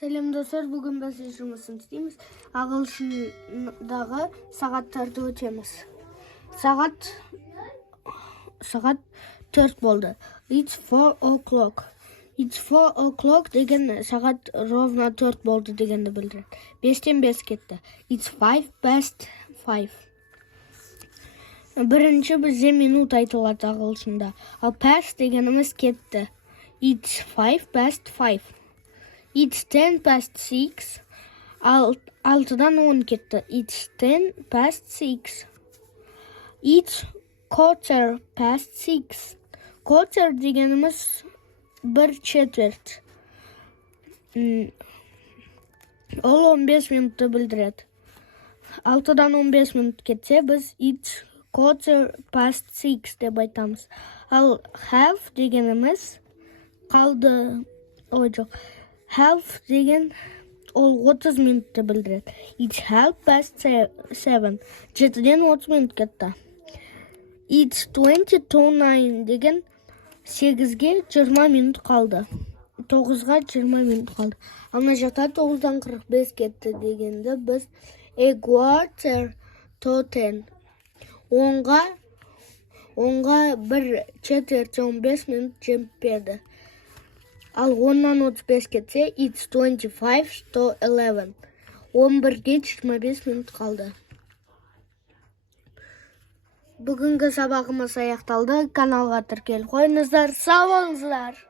Сәлем достар, бүгін біз жұмысын істейміз. Ағылшындағы сағаттарды өтеміз. Сағат 4 болды. It's 4 o'clock. It's 4 o'clock деген сағат ровно 4 болды дегенді білдіреді. 5-тен 5 кетті. It's 5 past 5. Бірінші бізде минут айтылады ағылшында. Ал past дегеніміз кетті. It's 5 past 5. It's 10 past 6. Алтыдан 10 кетті. It's 10 past 6. It's quarter past 6. Quarter дегеніміз бір четверть. Ол 15 минутты білдіреді. Алтыдан 15 минут кетсе, біз it's quarter past 6 деп айтамыз. Ал half дегеніміз қалды. Ой, жоқ. Half деген ол 30 минутты білдіреді. It's half past 7. 7-ден 30 минут кетті. It's 20 to 9 деген 8-ге 20 минут қалды. 9-ға 20 минут қалды. Ана жақта 9-дан 45 кетті дегенді біз a quarter to 10. 10-ға бір четверть 15 минут жетпеді. Ал 10-нан 35 кетсе, it's 25 to 11. 11-ге 25 минут қалды. Бүгінгі сабағымыз аяқталды. Каналға тіркеліп қойыңыздар. Сау болыңыздар.